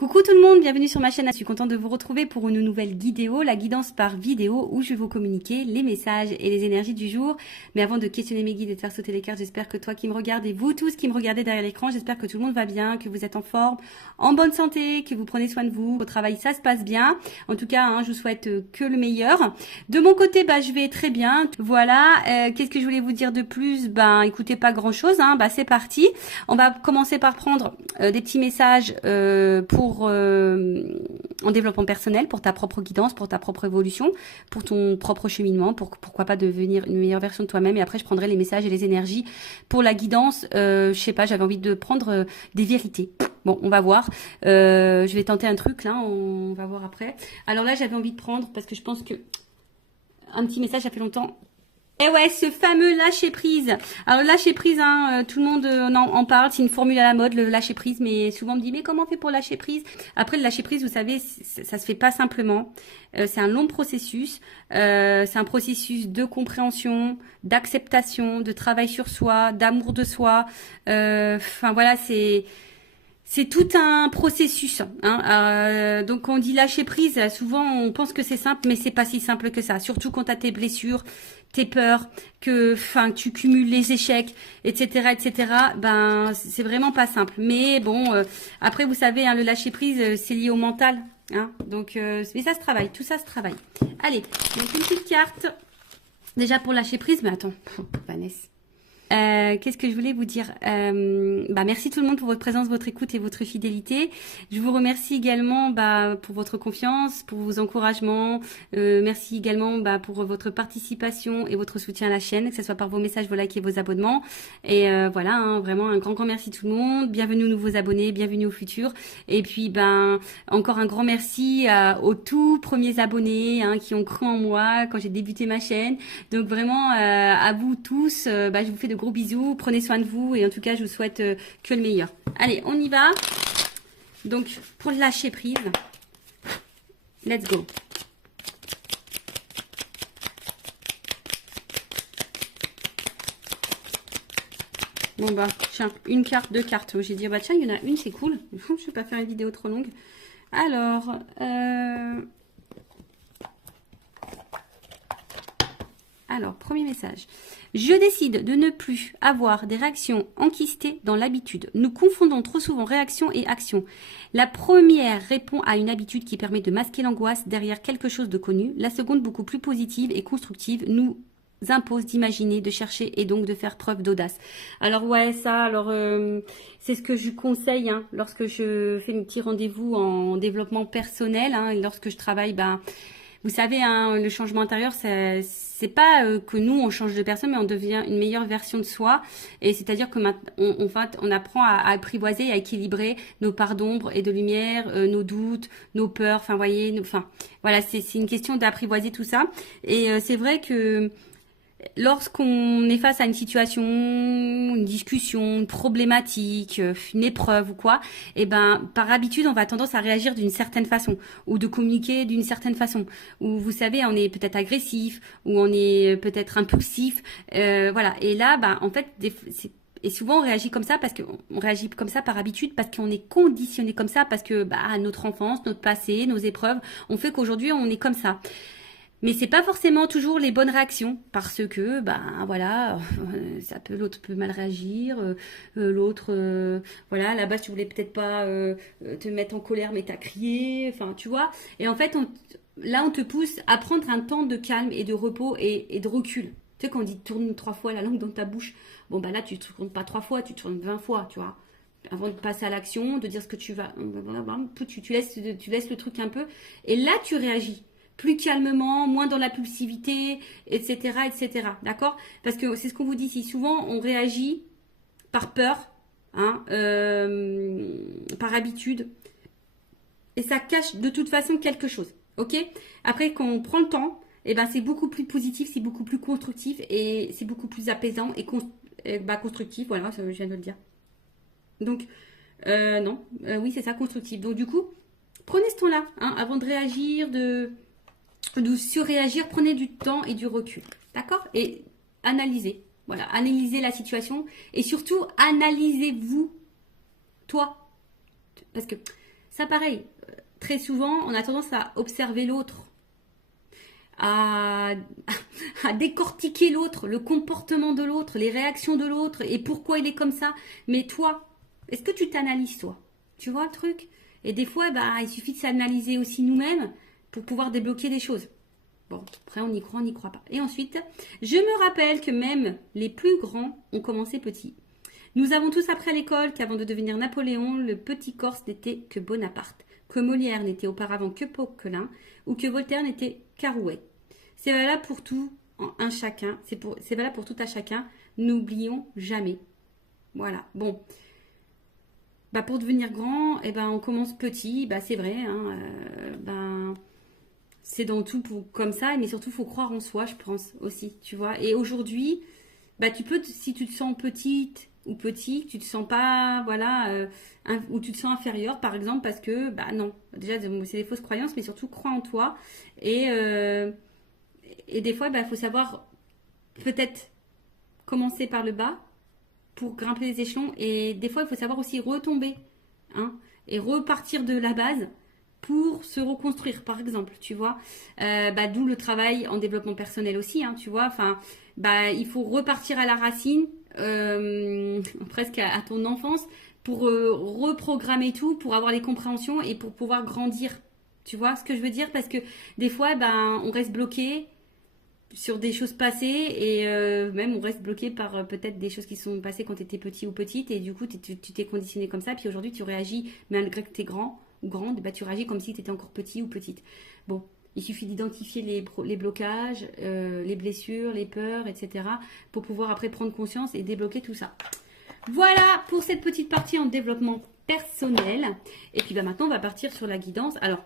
Coucou tout le monde, bienvenue sur ma chaîne. Je suis contente de vous retrouver pour une nouvelle vidéo, la guidance par vidéo où je vais vous communiquer les messages et les énergies du jour. Mais avant de questionner mes guides et de faire sauter les cartes, j'espère que toi qui me regardes et vous tous qui me regardez derrière l'écran, j'espère que tout le monde va bien, que vous êtes en forme, en bonne santé, que vous prenez soin de vous, au travail ça se passe bien. En tout cas, je vous souhaite que le meilleur. De mon côté, je vais très bien. Voilà, qu'est-ce que je voulais vous dire de plus? Écoutez, pas grand chose, c'est parti. On va commencer par prendre des petits messages en développement personnel, pour ta propre guidance, pour ta propre évolution, pour ton propre cheminement, pourquoi pas devenir une meilleure version de toi-même. Et après, je prendrai les messages et les énergies pour la guidance. Je sais pas, j'avais envie de prendre des vérités. Bon, on va voir. Je vais tenter un truc là, on va voir après. Alors là, j'avais envie de prendre, parce que je pense que un petit message, ça fait longtemps. Et ouais, ce fameux lâcher prise. Alors le lâcher prise, tout le monde en parle, c'est une formule à la mode, le lâcher prise, mais souvent on me dit mais comment on fait pour lâcher prise? Après le lâcher prise, vous savez, ça se fait pas simplement. C'est un long processus. C'est un processus de compréhension, d'acceptation, de travail sur soi, d'amour de soi. Voilà, c'est tout un processus. Donc quand on dit lâcher prise, souvent on pense que c'est simple, mais c'est pas si simple que ça. Surtout quand tu as tes blessures, tes peurs, que tu cumules les échecs, etc., etc. C'est vraiment pas simple. Mais bon, après vous savez, le lâcher prise, c'est lié au mental. Donc, mais ça se travaille, tout ça se travaille. Allez, donc une petite carte. Déjà pour lâcher prise, mais attends, Vanessa. Qu'est-ce que je voulais vous dire? Merci tout le monde pour votre présence, votre écoute et votre fidélité. Je vous remercie également pour votre confiance, pour vos encouragements. Merci également pour votre participation et votre soutien à la chaîne, que ce soit par vos messages, vos likes et vos abonnements. Et voilà, vraiment un grand merci tout le monde. Bienvenue aux nouveaux abonnés, bienvenue aux futurs. Et puis encore un grand merci aux tout premiers abonnés qui ont cru en moi quand j'ai débuté ma chaîne. Donc vraiment à vous tous, je vous fais de gros bisous, prenez soin de vous et en tout cas je vous souhaite que le meilleur. Allez, on y va. Donc pour lâcher prise, let's go. Bon tiens, une carte, deux cartes. J'ai dit tiens, il y en a une, c'est cool. Je vais pas faire une vidéo trop longue. Alors, premier message. Je décide de ne plus avoir des réactions enquistées dans l'habitude. Nous confondons trop souvent réaction et action. La première répond à une habitude qui permet de masquer l'angoisse derrière quelque chose de connu. La seconde, beaucoup plus positive et constructive, nous impose d'imaginer, de chercher et donc de faire preuve d'audace. Alors ouais, c'est ce que je conseille lorsque je fais mes petits rendez-vous en développement personnel, et lorsque je travaille, vous savez, le changement intérieur, c'est pas que nous on change de personne, mais on devient une meilleure version de soi. Et c'est-à-dire que on apprend à apprivoiser et à équilibrer nos parts d'ombre et de lumière, nos doutes, nos peurs. Voilà, c'est une question d'apprivoiser tout ça. Et c'est vrai que lorsqu'on est face à une situation, une discussion, une problématique, une épreuve ou quoi, par habitude, on va tendance à réagir d'une certaine façon ou de communiquer d'une certaine façon. Ou vous savez, on est peut-être agressif ou on est peut-être impulsif. Voilà. Et là, en fait, et souvent on réagit comme ça on réagit comme ça par habitude parce qu'on est conditionné comme ça parce que notre enfance, notre passé, nos épreuves ont fait qu'aujourd'hui on est comme ça. Mais c'est pas forcément toujours les bonnes réactions parce que l'autre peut mal réagir, l'autre à la base tu voulais peut-être pas te mettre en colère mais t'as crié, tu vois. Et en fait on te pousse à prendre un temps de calme et de repos et de recul. Tu sais quand on dit tourne 3 fois la langue dans ta bouche, là tu tournes pas 3 fois, tu tournes 20 fois, tu vois. Avant de passer à l'action, de dire ce que tu vas, tu laisses le truc un peu et là tu réagis. Plus calmement, moins dans l'impulsivité, etc., etc. D'accord? Parce que c'est ce qu'on vous dit ici. Souvent, on réagit par peur, par habitude. Et ça cache de toute façon quelque chose. Ok? Après, quand on prend le temps, c'est beaucoup plus positif, c'est beaucoup plus constructif et c'est beaucoup plus apaisant et constructif. Voilà, je viens de le dire. Donc, oui, c'est ça, constructif. Donc, du coup, prenez ce temps-là, avant de réagir, de surréagir, prenez du temps et du recul, d'accord? Et analysez, analysez la situation et surtout analysez-vous, toi, parce que Ça, pareil, très souvent, on a tendance à observer l'autre, à, à décortiquer l'autre, le comportement de l'autre, les réactions de l'autre et pourquoi il est comme ça. Mais toi, est-ce que tu t'analyses, toi? Tu vois le truc? Et des fois, bah, il suffit de s'analyser aussi nous-mêmes pour pouvoir débloquer des choses. Bon, après, on y croit, on n'y croit pas. Et ensuite, je me rappelle que même les plus grands ont commencé petits. Nous avons tous appris à l'école qu'avant de devenir Napoléon, le petit Corse n'était que Bonaparte, que Molière n'était auparavant que Poquelin, ou que Voltaire n'était qu'Arouet. C'est valable pour tout un chacun, c'est valable pour tout un chacun, n'oublions jamais. Voilà, bon. Bah pour devenir grand, eh ben on commence petit, bah c'est vrai, hein, ben c'est dans tout comme ça, mais surtout faut croire en soi, je pense aussi, tu vois. Et aujourd'hui, bah tu peux, si tu te sens petite ou petit, tu te sens pas, voilà, ou tu te sens inférieur, par exemple, parce que, bah non, déjà c'est des fausses croyances, mais surtout crois en toi et des fois, bah faut savoir peut-être commencer par le bas pour grimper les échelons. Et des fois, il faut savoir aussi retomber, hein, et repartir de la base pour se reconstruire, par exemple, tu vois. Bah, d'où le travail en développement personnel aussi, hein, tu vois. Enfin, bah, il faut repartir à la racine, presque à ton enfance, pour reprogrammer tout, pour avoir les compréhensions et pour pouvoir grandir. Tu vois ce que je veux dire? Parce que des fois, ben, on reste bloqué sur des choses passées et même on reste bloqué par peut-être des choses qui sont passées quand tu étais petit ou petite et du coup tu t'es conditionné comme ça puis aujourd'hui tu réagis malgré que tu es grand ou grande, bah, tu réagis comme si tu étais encore petit ou petite. Bon, il suffit d'identifier les blocages, les blessures, les peurs, etc. pour pouvoir après prendre conscience et débloquer tout ça. Voilà pour cette petite partie en développement personnel. Et puis bah, maintenant on va partir sur la guidance. Alors,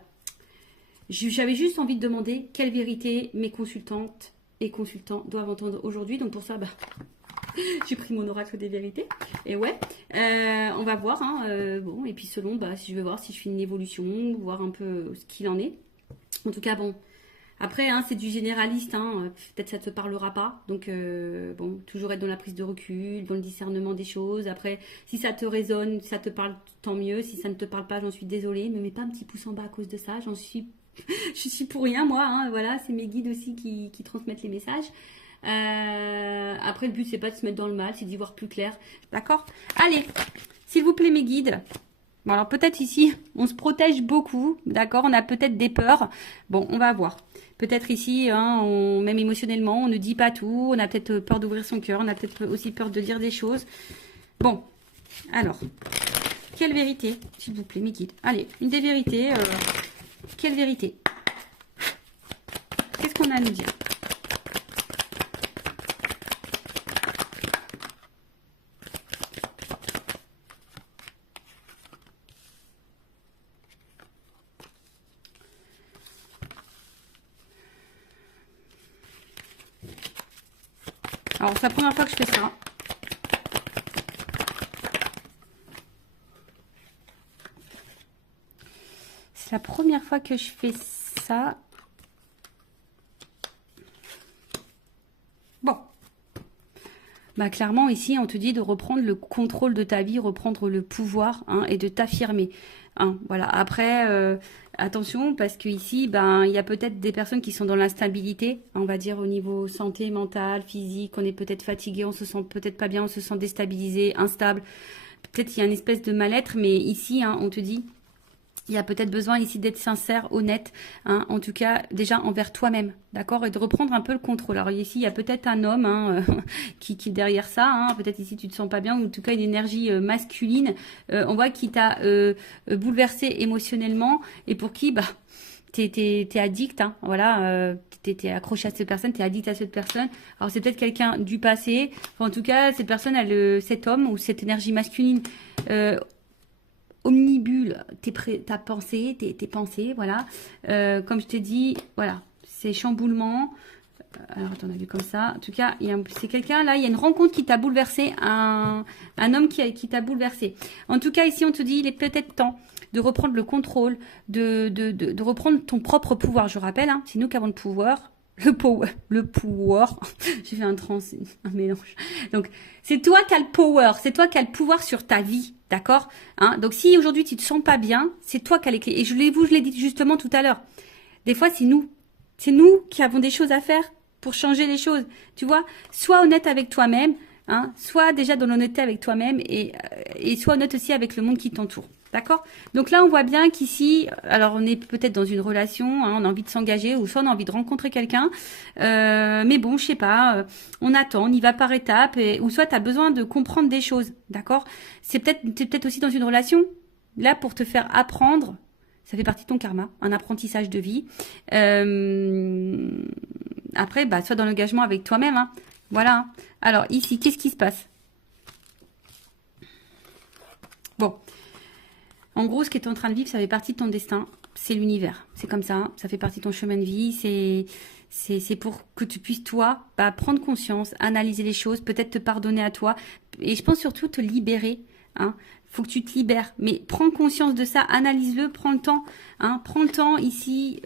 j'avais juste envie de demander quelle vérité mes consultantes et consultants doivent entendre aujourd'hui. Donc pour ça, bah, j'ai pris mon oracle des vérités. Et ouais, on va voir. Hein, bon, et puis selon, bah, si je veux voir si je fais une évolution, voir un peu ce qu'il en est. En tout cas, bon. Après, hein, c'est du généraliste. Hein, peut-être ça ne te parlera pas. Donc, bon, toujours être dans la prise de recul, dans le discernement des choses. Après, si ça te résonne, si ça te parle, tant mieux. Si ça ne te parle pas, j'en suis désolée. Ne me mets pas un petit pouce en bas à cause de ça. J'en suis je suis pour rien moi, hein, voilà, c'est mes guides aussi qui transmettent les messages. Après le but c'est pas de se mettre dans le mal, c'est d'y voir plus clair, d'accord? Allez, s'il vous plaît mes guides. Bon alors peut-être ici on se protège beaucoup, d'accord, on a peut-être des peurs, bon on va voir. Peut-être ici, hein, même émotionnellement, on ne dit pas tout, on a peut-être peur d'ouvrir son cœur, on a peut-être aussi peur de dire des choses. Bon, alors, quelle vérité, s'il vous plaît mes guides? Allez, une des vérités... Quelle vérité? Qu'est-ce qu'on a à nous dire? Alors, c'est la première fois que je fais ça. C'est la première fois que je fais ça. Bon. Bah clairement ici on te dit de reprendre le contrôle de ta vie, reprendre le pouvoir, hein, et de t'affirmer. Hein, voilà. Après, attention parce que ici, ben il y a peut-être des personnes qui sont dans l'instabilité, on va dire au niveau santé, mentale, physique. On est peut-être fatigué, on se sent peut-être pas bien, on se sent déstabilisé, instable. Peut-être qu'il y a une espèce de mal-être, mais ici, hein, on te dit. Il y a peut-être besoin ici d'être sincère, honnête, hein, en tout cas déjà envers toi-même, d'accord, et de reprendre un peu le contrôle. Alors ici, il y a peut-être un homme, hein, qui derrière ça, hein, peut-être ici tu te sens pas bien, ou en tout cas une énergie masculine, on voit qui t'a bouleversé émotionnellement, et pour qui, bah, t'es addict, hein, voilà, t'es accroché à cette personne, t'es addict à cette personne. Alors c'est peut-être quelqu'un du passé, enfin, en tout cas cette personne, cet homme ou cette énergie masculine, omnibule ta pensée, tes pensées, voilà. Comme je t'ai dit, voilà, c'est chamboulement. Alors, attends, on a vu comme ça. En tout cas, c'est quelqu'un, là, il y a une rencontre qui t'a bouleversé, un homme qui t'a bouleversé. En tout cas, ici, on te dit, il est peut-être temps de reprendre le contrôle, de reprendre ton propre pouvoir. Je rappelle, hein, c'est nous qui avons le pouvoir. le power, j'ai fait un mélange. Donc, c'est toi qui as le power, c'est toi qui as le pouvoir sur ta vie, d'accord, hein? Donc, si aujourd'hui tu te sens pas bien, c'est toi qui as les clés. Et je l'ai dit justement tout à l'heure. Des fois, c'est nous qui avons des choses à faire pour changer les choses. Tu vois, sois honnête avec toi-même, hein, sois déjà dans l'honnêteté avec toi-même et sois honnête aussi avec le monde qui t'entoure. D'accord? Donc là, on voit bien qu'ici, alors on est peut-être dans une relation, hein, on a envie de s'engager ou soit on a envie de rencontrer quelqu'un. Mais bon, je sais pas, on attend, on y va par étapes ou soit tu as besoin de comprendre des choses. D'accord? T'es peut-être aussi dans une relation là pour te faire apprendre. Ça fait partie de ton karma, un apprentissage de vie. Après, bah, sois dans l'engagement avec toi-même. Hein. Voilà. Alors ici, qu'est-ce qui se passe? Bon. En gros, ce que tu es en train de vivre, ça fait partie de ton destin. C'est l'univers. C'est comme ça. Ça fait partie de ton chemin de vie. C'est pour que tu puisses, toi, bah, prendre conscience, analyser les choses, peut-être te pardonner à toi. Et je pense surtout te libérer. Hein. Faut que tu te libères. Mais prends conscience de ça. Analyse-le. Prends le temps. Hein. Prends le temps ici.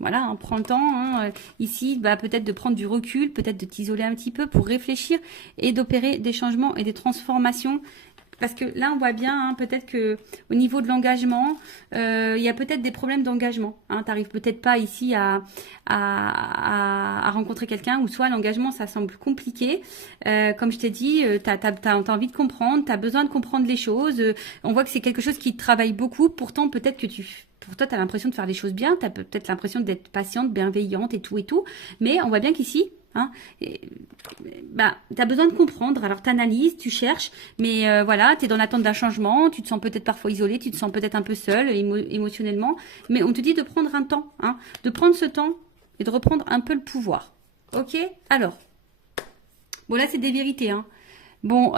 Voilà, hein, prends le temps. Hein, ici, bah, peut-être de prendre du recul, peut-être de t'isoler un petit peu pour réfléchir et d'opérer des changements et des transformations. Parce que là, on voit bien, hein, peut-être que au niveau de l'engagement, il y a peut-être des problèmes d'engagement. Hein, tu n'arrives peut-être pas ici à rencontrer quelqu'un, ou soit l'engagement, ça semble compliqué. Comme je t'ai dit, t'as envie de comprendre, tu as besoin de comprendre les choses. On voit que c'est quelque chose qui te travaille beaucoup. Pourtant, peut-être que pour toi, tu as l'impression de faire les choses bien. Tu as peut-être l'impression d'être patiente, bienveillante et tout et tout. Mais on voit bien qu'ici, hein, bah, tu as besoin de comprendre, alors tu analyses, tu cherches, mais voilà, tu es dans l'attente d'un changement, tu te sens peut-être parfois isolé, tu te sens peut-être un peu seul émotionnellement, mais on te dit de prendre un temps, hein, de prendre ce temps et de reprendre un peu le pouvoir. Ok? Alors, bon là c'est des vérités. Hein. Bon,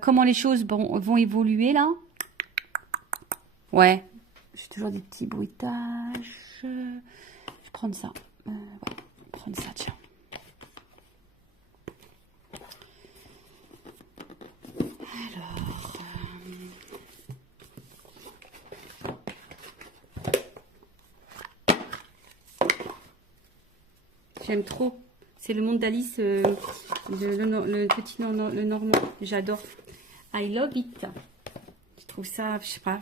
comment les choses vont évoluer là? Ouais, j'ai toujours des petits bruitages. Je vais prendre ça. Ouais, prendre ça, tiens. J'aime trop. C'est le monde d'Alice, le petit le Normand. J'adore. I love it. Je trouve ça, je sais pas.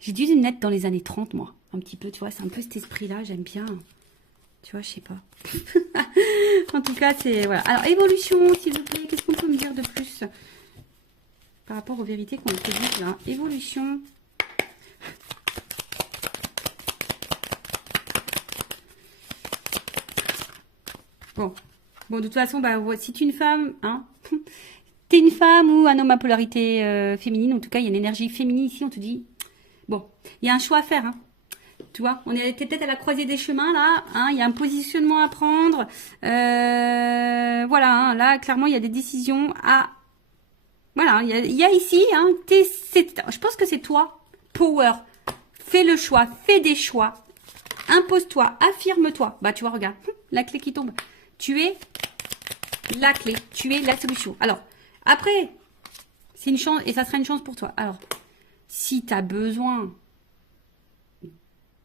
J'ai dû naître dans les années 30, moi. Un petit peu, tu vois. C'est un peu cet esprit-là. J'aime bien. Tu vois, je sais pas. En tout cas, c'est... Voilà. Alors, évolution, s'il vous plaît. Qu'est-ce qu'on peut me dire de plus par rapport aux vérités qu'on te dit là? Évolution. Bon, de toute façon, bah, si tu es une femme, hein, t'es une femme ou un homme à polarité féminine, en tout cas, il y a une énergie féminine ici, on te dit, bon, il y a un choix à faire, hein. Tu vois, on est peut-être à la croisée des chemins, là, hein, il y a un positionnement à prendre, voilà, hein, là, clairement, il y a des décisions à, voilà, il y a ici, hein, je pense que c'est toi, power, fais le choix, fais des choix, impose-toi, affirme-toi, bah, tu vois, regarde, la clé qui tombe. Tu es la clé, tu es la solution. Alors, après, c'est une chance, et ça sera une chance pour toi. Alors, si tu as besoin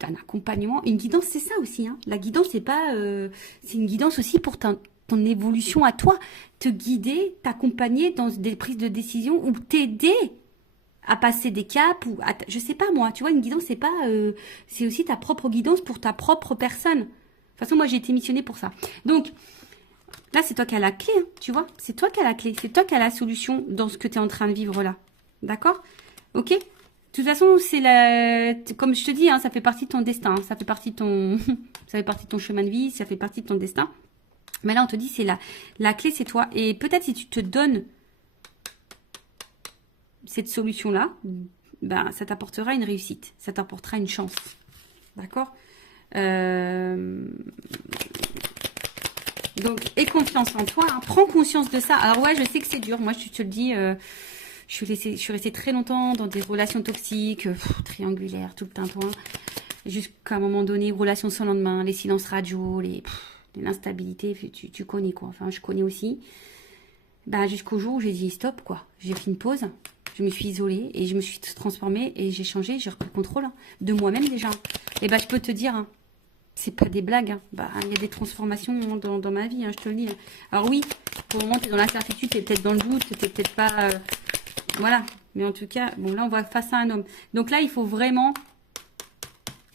d'un accompagnement, une guidance, c'est ça aussi. Hein. La guidance, c'est pas, c'est une guidance aussi pour ton évolution à toi. Te guider, t'accompagner dans des prises de décision ou t'aider à passer des caps ou je sais pas moi. Tu vois, une guidance, c'est pas, c'est aussi ta propre guidance pour ta propre personne. De toute façon, moi, j'ai été missionnée pour ça. Donc, là, c'est toi qui as la clé, hein, tu vois. C'est toi qui as la clé. C'est toi qui as la solution dans ce que tu es en train de vivre là. D'accord? Ok? De toute façon, comme je te dis, hein, ça fait partie de ton destin. Hein, ça fait partie de ton... ça fait partie de ton chemin de vie. Ça fait partie de ton destin. Mais là, on te dit, c'est la clé, c'est toi. Et peut-être si tu te donnes cette solution-là, ben, ça t'apportera une réussite. Ça t'apportera une chance. D'accord? Donc, aie confiance en toi, hein. Prends conscience de ça. Alors ouais, je sais que c'est dur. Moi, je te le dis, je suis restée très longtemps dans des relations toxiques, triangulaires, tout le tintouin. Jusqu'à un moment donné, relations sans lendemain, les silences radio, l'instabilité, tu connais quoi. Enfin, je connais aussi. Ben, jusqu'au jour où j'ai dit stop, quoi. J'ai fait une pause. Je me suis isolée et je me suis transformée et j'ai changé, j'ai repris le contrôle hein, de moi-même déjà. Et ben, je peux te dire... Hein, c'est pas des blagues. Hein. Bah, il y a des transformations dans ma vie, hein, je te le dis. Alors oui, pour le moment, tu es dans l'incertitude, tu es peut-être dans le doute, tu n'es peut-être pas... voilà. Mais en tout cas, bon, là, on va face à un homme. Donc là, il faut vraiment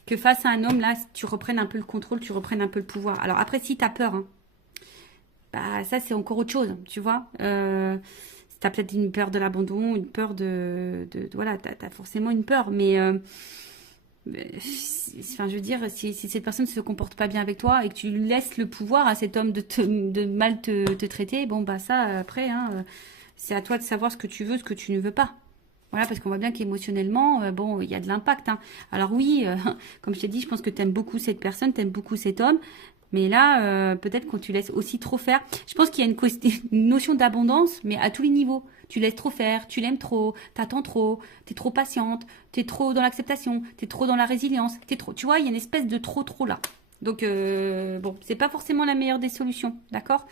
que face à un homme, là, tu reprennes un peu le contrôle, tu reprennes un peu le pouvoir. Alors après, si tu as peur, hein, bah, ça, c'est encore autre chose, tu vois. Tu as peut-être une peur de l'abandon, une peur voilà, tu as forcément une peur, mais... enfin, je veux dire, si cette personne ne se comporte pas bien avec toi et que tu laisses le pouvoir à cet homme de mal te traiter, bon, bah ça, après, hein, c'est à toi de savoir ce que tu veux, ce que tu ne veux pas. Voilà, parce qu'on voit bien qu'émotionnellement, bon, il y a de l'impact. Hein. Alors oui, comme je t'ai dit, je pense que tu aimes beaucoup cette personne, tu aimes beaucoup cet homme. Mais là, peut-être quand tu laisses aussi trop faire. Je pense qu'il y a une notion d'abondance, mais à tous les niveaux. Tu laisses trop faire, tu l'aimes trop, t'attends trop, t'es trop patiente, t'es trop dans l'acceptation, t'es trop dans la résilience, t'es trop. Tu vois, il y a une espèce de trop là. Donc, bon, c'est pas forcément la meilleure des solutions, d'accord.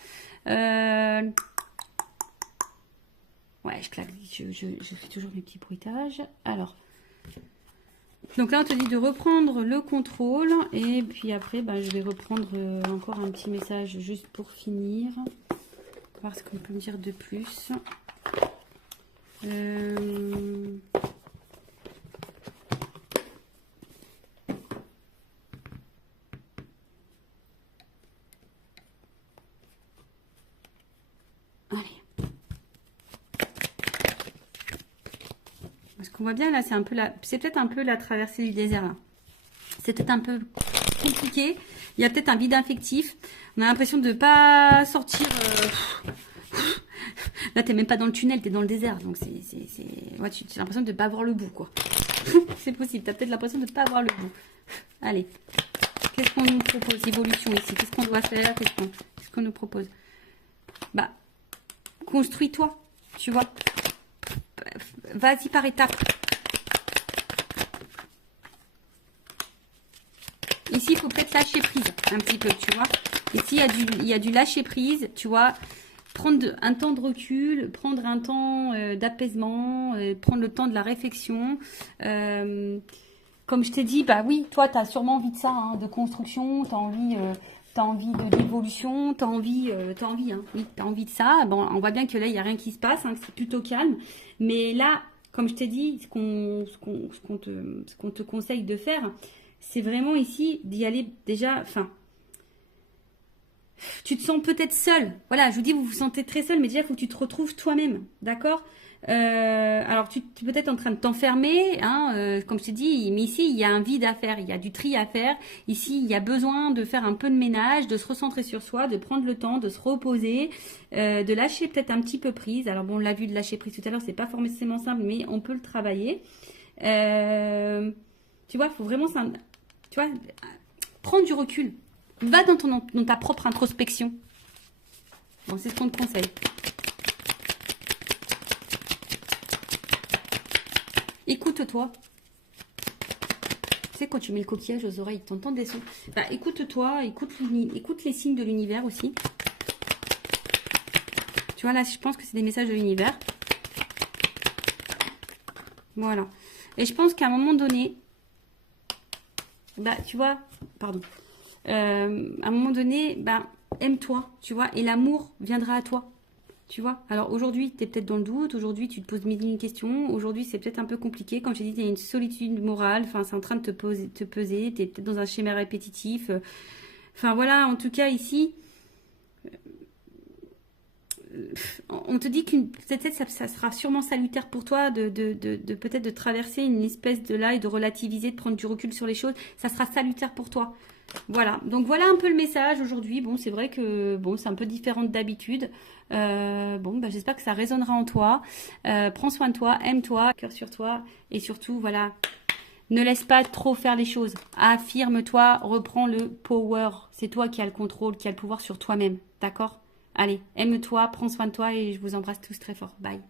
Ouais, je claque, je fais toujours mes petits bruitages. Alors, donc là, on te dit de reprendre le contrôle. Et puis après, ben, je vais reprendre encore un petit message juste pour finir. Voir ce qu'on peut me dire de plus. Allez. Parce qu'on voit bien là, c'est peut-être un peu la traversée du désert là. C'est peut-être un peu compliqué. Il y a peut-être un vide affectif. On a l'impression de ne pas sortir. Là, t'es même pas dans le tunnel, t'es dans le désert. Donc, ouais, tu as l'impression de ne pas voir le bout, quoi. C'est possible. T'as peut-être l'impression de ne pas voir le bout. Allez. Qu'est-ce qu'on nous propose? Évolution ici. Qu'est-ce qu'on doit faire? Qu'est-ce qu'on nous propose? Bah, construis-toi. Tu vois. Vas-y par étapes. Ici, il faut peut-être lâcher prise un petit peu, tu vois. Ici, il y a du lâcher prise, tu vois. Prendre un temps de recul, prendre un temps d'apaisement, prendre le temps de la réflexion. Comme je t'ai dit, bah oui, toi, tu as sûrement envie de ça, hein, de construction, tu as envie d'évolution, tu as envie, hein, oui, tu as envie de ça. Bon, on voit bien que là, il n'y a rien qui se passe, hein, que c'est plutôt calme. Mais là, comme je t'ai dit, ce qu'on te conseille de faire, c'est vraiment ici d'y aller déjà, enfin, tu te sens peut-être seul. Voilà, je vous dis, vous vous sentez très seul, mais déjà, il faut que tu te retrouves toi-même, d'accord. Alors, tu es peut-être en train de t'enfermer, hein, comme je t'ai dit, mais ici, il y a un vide à faire, il y a du tri à faire. Ici, il y a besoin de faire un peu de ménage, de se recentrer sur soi, de prendre le temps, de se reposer, de lâcher peut-être un petit peu prise. Alors, bon, on l'a vu de lâcher prise tout à l'heure, c'est pas forcément simple, mais on peut le travailler. Tu vois, il faut vraiment, tu vois, prendre du recul. Va dans ta propre introspection. Bon, c'est ce qu'on te conseille. Écoute-toi. Tu sais, quand tu mets le coquillage aux oreilles, tu entends des sons. Bah, écoute-toi, écoute les signes de l'univers aussi. Tu vois, là, je pense que c'est des messages de l'univers. Voilà. Et je pense qu'à un moment donné, bah, tu vois, pardon. À un moment donné, ben, aime-toi, tu vois, et l'amour viendra à toi, tu vois. Alors aujourd'hui, tu es peut-être dans le doute, aujourd'hui, tu te poses mille et une questions, aujourd'hui, c'est peut-être un peu compliqué, comme je t'ai dit, il y a une solitude morale, enfin, c'est en train de te peser, tu es peut-être dans un schéma répétitif, enfin, voilà, en tout cas, ici, on te dit qu'une peut-être ça sera sûrement salutaire pour toi de peut-être de traverser une espèce de là et de relativiser, de prendre du recul sur les choses, ça sera salutaire pour toi. Voilà, donc voilà un peu le message aujourd'hui. Bon, c'est vrai que bon, c'est un peu différent d'habitude. Bon, bah, j'espère que ça résonnera en toi. Prends soin de toi, aime-toi, cœur sur toi. Et surtout, voilà, ne laisse pas trop faire les choses. Affirme-toi, reprends le power. C'est toi qui as le contrôle, qui as le pouvoir sur toi-même. D'accord? Allez, aime-toi, prends soin de toi et je vous embrasse tous très fort. Bye.